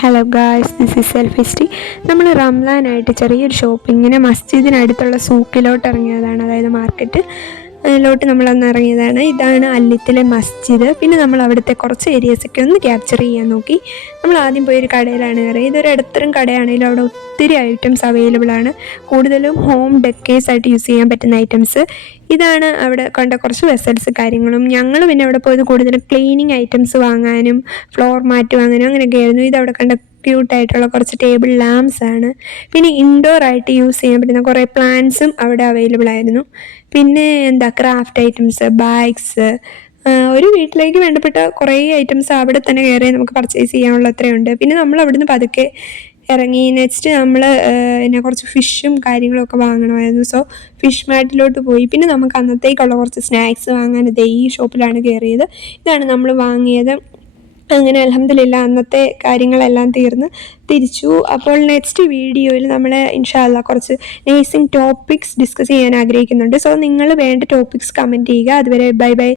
Hello guys, this is സെൽഫിസ്റ്റി. നമ്മൾ റംലാനായിട്ട് ചെറിയൊരു ഷോപ്പിങ്ങിന് മസ്ജിദിനടുത്തുള്ള സൂക്കിലോട്ട് ഇറങ്ങിയതാണ്, അതായത് മാർക്കറ്റ് ലോട്ട് നമ്മളന്ന് ഇറങ്ങിയതാണ്. ഇതാണ് അല്ലിത്തിലെ മസ്ജിദ്. പിന്നെ നമ്മൾ അവിടുത്തെ കുറച്ച് ഏരിയസൊക്കെ ഒന്ന് ക്യാപ്ചർ ചെയ്യാൻ നോക്കി. നമ്മൾ ആദ്യം പോയൊരു കടയിലാണ് കയറിയത്. ഇതൊരു ഇടത്തരം കടയാണെങ്കിലും അവിടെ ഒത്തിരി ഐറ്റംസ് അവൈലബിൾ ആണ്. കൂടുതലും ഹോം ഡെക്കേഴ്സ് ആയിട്ട് യൂസ് ചെയ്യാൻ പറ്റുന്ന ഐറ്റംസ്. ഇതാണ് അവിടെ കണ്ട കുറച്ച് വെസൽസ് കാര്യങ്ങളും. ഞങ്ങൾ പിന്നെ അവിടെ പോയത് കൂടുതലും ക്ലീനിങ് ഐറ്റംസ് വാങ്ങാനും ഫ്ലോർ മാറ്റ് വാങ്ങാനും അങ്ങനെയൊക്കെ ആയിരുന്നു. ഇതവിടെ കണ്ട ക്യൂട്ടായിട്ടുള്ള കുറച്ച് ടേബിൾ ലാംപ്സ് ആണ്. പിന്നെ ഇൻഡോർ ആയിട്ട് യൂസ് ചെയ്യാൻ പറ്റുന്ന കുറേ പ്ലാന്റ്സും അവിടെ അവൈലബിൾ ആയിരുന്നു. പിന്നെ ക്രാഫ്റ്റ് ഐറ്റംസ്, ബാഗ്സ്, ഒരു വീട്ടിലേക്ക് വേണ്ടപ്പെട്ട കുറേ ഐറ്റംസ് അവിടെ തന്നെ കയറി നമുക്ക് പർച്ചേസ് ചെയ്യാനുള്ള അത്രയുണ്ട്. പിന്നെ നമ്മൾ അവിടുന്ന് പതുക്കെ ഇറങ്ങി. നെക്സ്റ്റ് നമ്മൾ പിന്നെ കുറച്ച് ഫിഷും കാര്യങ്ങളൊക്കെ വാങ്ങണമായിരുന്നു. സോ ഫിഷ് മാർട്ടിലോട്ട് പോയി. പിന്നെ നമുക്ക് അന്നത്തേക്കുള്ള കുറച്ച് സ്നാക്സ് വാങ്ങാൻ ഈ ഷോപ്പിലാണ് കയറിയത്. ഇതാണ് നമ്മൾ വാങ്ങിയത്. അങ്ങനെ അൽഹംദുലില്ലാ അന്നത്തെ കാര്യങ്ങളെല്ലാം തീർന്ന് തിരിച്ചു. അപ്പോൾ നെക്സ്റ്റ് വീഡിയോയിൽ നമ്മൾ ഇൻഷാ അല്ലാ കുറച്ച് നേഴ്സിംഗ് ടോപ്പിക്സ് ഡിസ്കസ് ചെയ്യാൻ ആഗ്രഹിക്കുന്നുണ്ട്. സോ നിങ്ങൾ വേണ്ട ടോപ്പിക്സ് കമൻറ്റ് ചെയ്യുക. അതുവരെ ബൈ ബൈ.